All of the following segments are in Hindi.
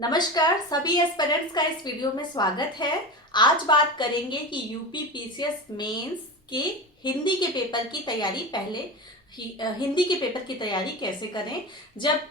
नमस्कार, सभी एस्पिरेंट्स का इस वीडियो में स्वागत है। आज बात करेंगे कि यूपी पीसीएस मेंस के हिंदी के पेपर की तैयारी हिंदी के पेपर की तैयारी कैसे करें। जब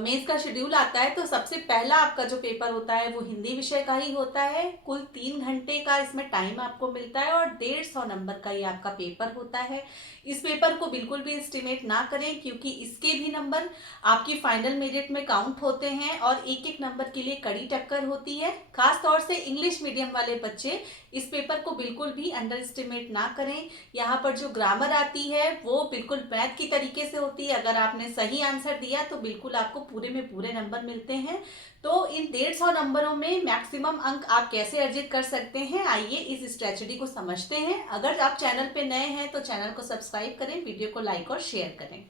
मेंस का शेड्यूल आता है तो सबसे पहला आपका जो पेपर होता है वो हिंदी विषय का ही होता है। कुल 3 घंटे का इसमें टाइम आपको मिलता है और 150 नंबर का ये आपका पेपर होता है। इस पेपर को बिल्कुल भी एस्टिमेट ना करें, क्योंकि इसके भी नंबर आपकी फाइनल मेरिट में काउंट होते हैं और एक एक नंबर के लिए कड़ी टक्कर होती है। खास तौर से इंग्लिश मीडियम वाले बच्चे इस पेपर को बिल्कुल भी अंडर एस्टिमेट ना करें। यहाँ पर जो ग्रामर आती है वो बिल्कुल मैथ की तरीके से होती है। अगर आपने सही आंसर दिया तो बिल्कुल आपको पूरे में पूरे नंबर मिलते हैं। तो इन 150 नंबरों में मैक्सिमम अंक आप कैसे अर्जित कर सकते हैं, आइए इस स्ट्रेटजी को समझते हैं। अगर आप चैनल पे नए हैं तो चैनल को सब्सक्राइब करें, वीडियो को लाइक और शेयर करें।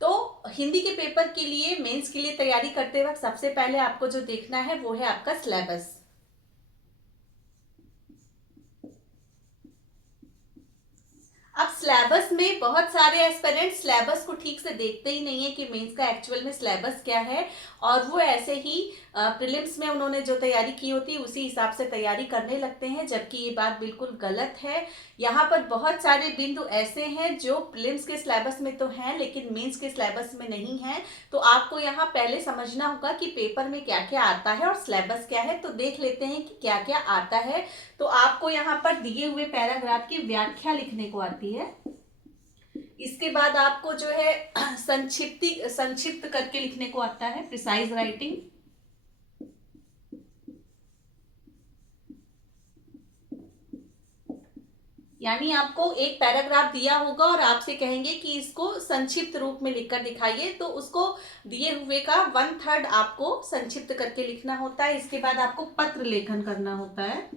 तो हिंदी के पेपर के लिए, मेंस के लिए तैयारी करते वक्त सबसे पहले आपको जो देखना है वो है आपका सिलेबस। अब सिलेबस में बहुत सारे एस्पिरेंट्स सिलेबस को ठीक से देखते ही नहीं है कि मेंस का एक्चुअल में सिलेबस क्या है, और वो ऐसे ही प्रीलिम्स में उन्होंने जो तैयारी की होती है उसी हिसाब से तैयारी करने लगते हैं, जबकि ये बात बिल्कुल गलत है। यहाँ पर बहुत सारे बिंदु ऐसे हैं जो प्रीलिम्स के सिलेबस में तो हैं लेकिन मेंस के सिलेबस में नहीं है। तो आपको यहाँ पहले समझना होगा कि पेपर में क्या क्या आता है और सिलेबस क्या है। तो देख लेते हैं कि क्या क्या आता है। तो आपको यहाँ पर दिए हुए पैराग्राफ की व्याख्या लिखने को आती है। इसके बाद आपको जो है संक्षिप्त करके लिखने को आता है, प्रिसाइज राइटिंग। यानी आपको एक पैराग्राफ दिया होगा और आपसे कहेंगे कि इसको संक्षिप्त रूप में लिखकर दिखाइए, तो उसको दिए हुए का 1/3 आपको संक्षिप्त करके लिखना होता है। इसके बाद आपको पत्र लेखन करना होता है।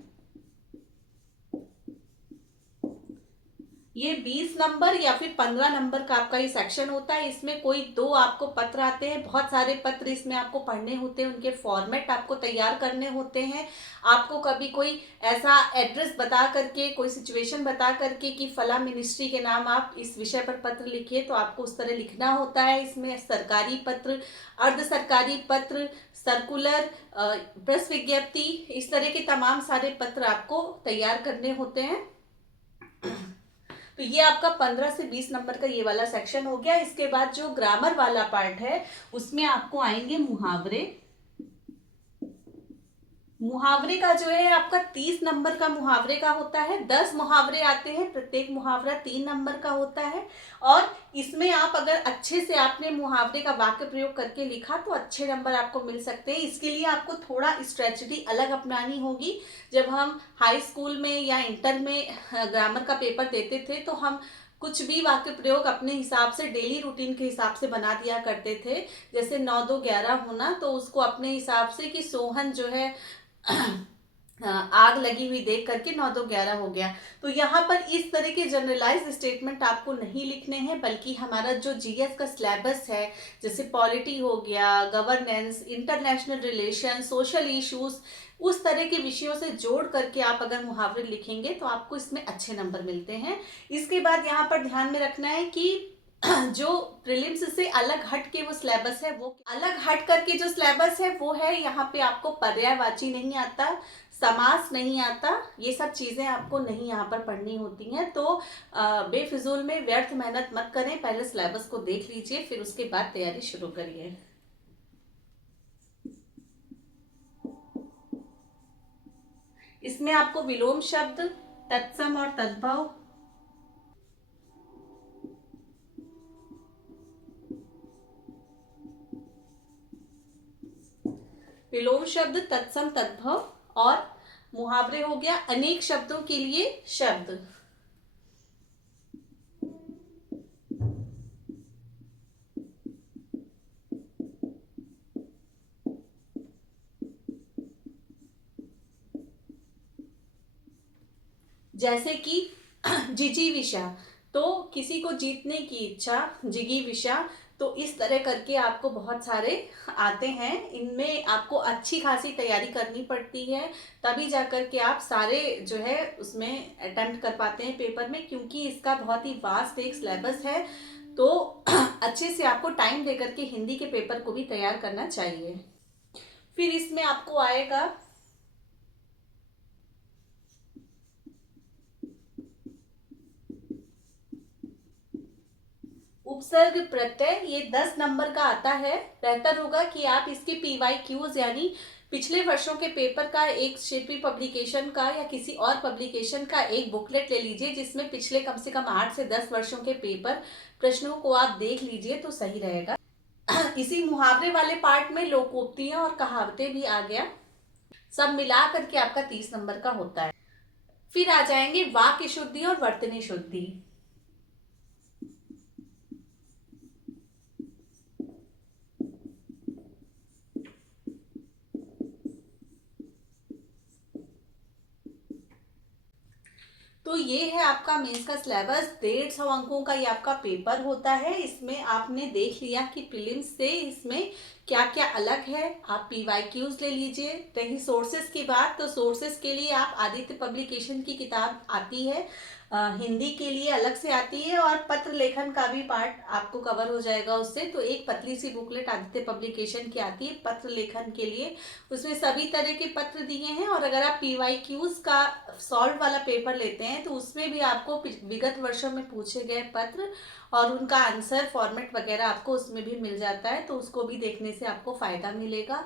ये 20 नंबर या फिर 15 नंबर का आपका ये सेक्शन होता है। इसमें कोई 2 आपको पत्र आते हैं, बहुत सारे पत्र इसमें आपको पढ़ने होते हैं, उनके फॉर्मेट आपको तैयार करने होते हैं। आपको कभी कोई ऐसा एड्रेस बता करके, कोई सिचुएशन बता करके कि फला मिनिस्ट्री के नाम आप इस विषय पर पत्र लिखिए, तो आपको उस तरह लिखना होता है। इसमें सरकारी पत्र, अर्ध सरकारी पत्र, सर्कुलर, प्रेस विज्ञप्ति, इस तरह के तमाम सारे पत्र आपको तैयार करने होते हैं। तो ये आपका 15 से 20 नंबर का ये वाला सेक्शन हो गया। इसके बाद जो ग्रामर वाला पार्ट है उसमें आपको आएंगे मुहावरे। मुहावरे का जो है आपका 30 नंबर का मुहावरे का होता है। 10 मुहावरे आते हैं, प्रत्येक मुहावरा 3 नंबर का होता है। और इसमें आप अगर अच्छे से आपने मुहावरे का वाक्य प्रयोग करके लिखा तो अच्छे नंबर आपको मिल सकते हैं। इसके लिए आपको थोड़ा स्ट्रेटजी अलग अपनानी होगी। जब हम हाई स्कूल में या इंटर में ग्रामर का पेपर देते थे तो हम कुछ भी वाक्य प्रयोग अपने हिसाब से डेली रूटीन के हिसाब से बना दिया करते थे। जैसे 9 2 11 होना, तो उसको अपने हिसाब से कि सोहन जो है आग लगी हुई देख करके 9 2 11 हो गया। तो यहाँ पर इस तरह के जनरलाइज स्टेटमेंट आपको नहीं लिखने हैं, बल्कि हमारा जो जीएस का सिलेबस है, जैसे पॉलिटी हो गया, governance, international relation, social issues, उस तरह के विषयों से जोड़ करके आप अगर मुहावरे लिखेंगे तो आपको इसमें अच्छे नंबर मिलते हैं। इसके बाद यहाँ पर ध्यान में रखना है कि जो प्रीलिम्स से अलग हट के वो सिलेबस है, वो अलग हट करके जो सिलेबस है वो है, यहाँ पे आपको पर्यायवाची नहीं आता, समास नहीं आता, ये सब चीजें आपको नहीं यहाँ पर पढ़नी होती हैं। तो बेफिजूल में व्यर्थ मेहनत मत करें, पहले सिलेबस को देख लीजिए, फिर उसके बाद तैयारी शुरू करिए। इसमें आपको विलोम शब्द, तत्सम और तद्भव, विलोम शब्द, तत्सम, तद्भव और मुहावरे हो गया अनेक शब्दों के लिए शब्द। जैसे कि जिजीविषा, तो किसी को जीतने की इच्छा, जिगीविषा। तो इस तरह करके आपको बहुत सारे आते हैं। इनमें आपको अच्छी खासी तैयारी करनी पड़ती है, तभी जाकर के आप सारे जो है उसमें अटेम्प्ट कर पाते हैं पेपर में, क्योंकि इसका बहुत ही वास्ट एक सिलेबस है। तो अच्छे से आपको टाइम देकर के हिंदी के पेपर को भी तैयार करना चाहिए। फिर इसमें आपको आएगा उपसर्ग प्रत्यय, ये 10 नंबर का आता है। बेहतर होगा कि आप इसके PYQs यानी पिछले वर्षों के पेपर का एक शिल्पी पब्लिकेशन का या किसी और पब्लिकेशन का एक बुकलेट ले लीजिए, जिसमें पिछले कम से कम 8 से 10 वर्षों के पेपर प्रश्नों को आप देख लीजिए तो सही रहेगा। इसी मुहावरे वाले पार्ट में लोकोक्तियां और कहावतें भी आ गया, सब मिला करके आपका 30 नंबर का होता है। फिर आ जाएंगे वाक्य शुद्धि और वर्तनी शुद्धि। तो ये है आपका मेंस का सिलेबस। 150 अंकों का ये आपका पेपर होता है। इसमें आपने देख लिया कि प्रीलिम्स से इसमें क्या क्या अलग है। आप PYQs ले लीजिए। रही सोर्सेस की बात, तो सोर्सेस के लिए आप आदित्य पब्लिकेशन की किताब आती है, हिंदी के लिए अलग से आती है, और पत्र लेखन का भी पार्ट आपको कवर हो जाएगा उससे। तो एक पतली सी बुकलेट आदित्य पब्लिकेशन की आती है पत्र लेखन के लिए, उसमें सभी तरह के पत्र दिए हैं। और अगर आप PYQs का सॉल्व वाला पेपर लेते हैं तो उसमें भी आपको विगत वर्षों में पूछे गए पत्र और उनका आंसर फॉर्मेट वगैरह आपको उसमें भी मिल जाता है, तो उसको भी देखने से आपको फायदा मिलेगा।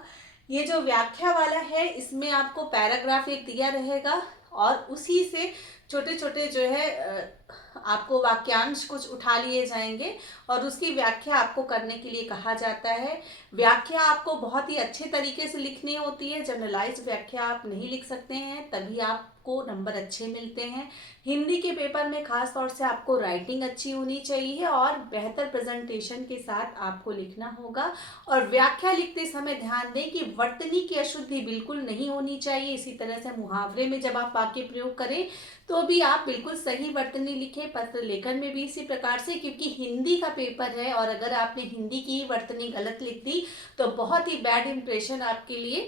ये जो व्याख्या वाला है, इसमें आपको पैराग्राफ एक दिया रहेगा और उसी से छोटे छोटे जो है आपको वाक्यांश कुछ उठा लिए जाएंगे और उसकी व्याख्या आपको करने के लिए कहा जाता है। व्याख्या आपको बहुत ही अच्छे तरीके से लिखनी होती है। जनरलाइज व्याख्या आप नहीं लिख सकते हैं, तभी आपको नंबर अच्छे मिलते हैं। हिंदी के पेपर में खास तौर से आपको राइटिंग अच्छी होनी चाहिए और बेहतर प्रेजेंटेशन के साथ आपको लिखना होगा। और व्याख्या लिखते समय ध्यान दें कि वर्तनी की अशुद्धि बिल्कुल नहीं होनी चाहिए। इसी तरह से मुहावरे में जब आप वाक्य प्रयोग करें तो भी आप बिल्कुल सही वर्तनी लिखें। पत्र लेखन में भी इसी प्रकार से, क्योंकि हिंदी का पेपर है और अगर आपने हिंदी की वर्तनी गलत लिख दी तो बहुत ही बैड इंप्रेशन आपके लिए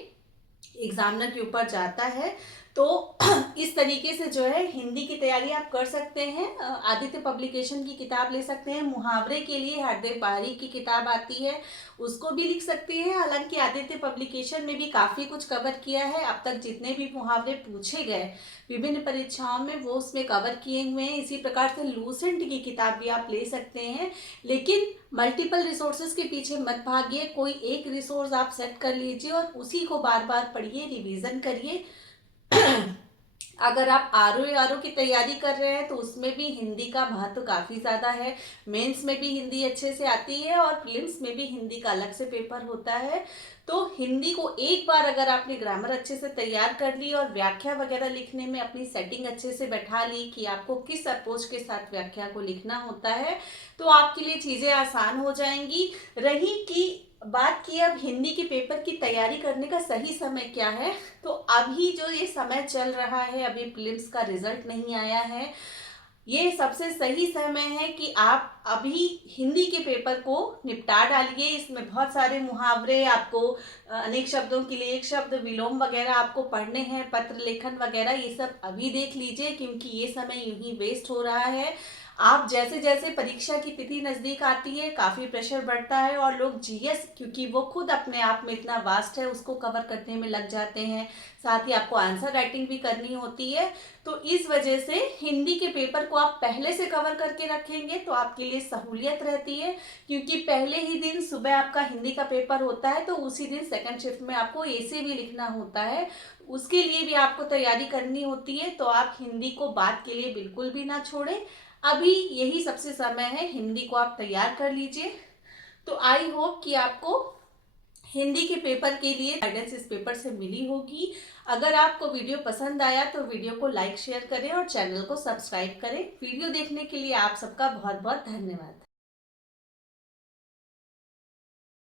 एग्जामिनर के ऊपर जाता है। तो इस तरीके से जो है हिंदी की तैयारी आप कर सकते हैं। आदित्य पब्लिकेशन की किताब ले सकते हैं। मुहावरे के लिए हरदेव बारी की किताब आती है, उसको भी लिख सकते हैं। हालांकि आदित्य पब्लिकेशन में भी काफ़ी कुछ कवर किया है। अब तक जितने भी मुहावरे पूछे गए विभिन्न परीक्षाओं में वो उसमें कवर किए हुए हैं। इसी प्रकार से लूसेंट की किताब भी आप ले सकते हैं, लेकिन मल्टीपल रिसोर्सेज के पीछे मत भागिए। कोई एक रिसोर्स आप सेट कर लीजिए और उसी को बार बार पढ़िए, रिवीजन करिए। अगर आप RO की तैयारी कर रहे हैं तो उसमें भी हिंदी का महत्व काफ़ी ज़्यादा है। मेंस में भी हिंदी अच्छे से आती है और प्रीलिम्स में भी हिंदी का अलग से पेपर होता है। तो हिंदी को एक बार अगर आपने ग्रामर अच्छे से तैयार कर ली और व्याख्या वगैरह लिखने में अपनी सेटिंग अच्छे से बैठा ली कि आपको किस अप्रोच के साथ व्याख्या को लिखना होता है, तो आपके लिए चीज़ें आसान हो जाएंगी। रही कि बात की अब हिंदी के पेपर की तैयारी करने का सही समय क्या है, तो अभी जो ये समय चल रहा है, अभी प्रीलिम्स का रिजल्ट नहीं आया है, ये सबसे सही समय है कि आप अभी हिंदी के पेपर को निपटा डालिए। इसमें बहुत सारे मुहावरे आपको, अनेक शब्दों के लिए एक शब्द, विलोम वगैरह आपको पढ़ने हैं, पत्र लेखन वगैरह, ये सब अभी देख लीजिए, क्योंकि ये समय यूं ही वेस्ट हो रहा है। आप जैसे जैसे परीक्षा की तिथि नज़दीक आती है काफ़ी प्रेशर बढ़ता है और लोग GS, क्योंकि वो खुद अपने आप में इतना वास्ट है, उसको कवर करने में लग जाते हैं। साथ ही आपको आंसर राइटिंग भी करनी होती है। तो इस वजह से हिंदी के पेपर को आप पहले से कवर करके रखेंगे तो आपके लिए सहूलियत रहती है, क्योंकि पहले ही दिन सुबह आपका हिंदी का पेपर होता है तो उसी दिन सेकंड शिफ्ट में आपको ऐसे भी लिखना होता है, उसके लिए भी आपको तैयारी करनी होती है। तो आप हिंदी को बाद के लिए बिल्कुल भी ना छोड़ें, अभी यही सबसे समय है, हिंदी को आप तैयार कर लीजिए। तो आई होप कि आपको हिंदी के पेपर के लिए गाइडेंस इस पेपर से मिली होगी। अगर आपको वीडियो पसंद आया तो वीडियो को लाइक शेयर करें और चैनल को सब्सक्राइब करें। वीडियो देखने के लिए आप सबका बहुत बहुत धन्यवाद।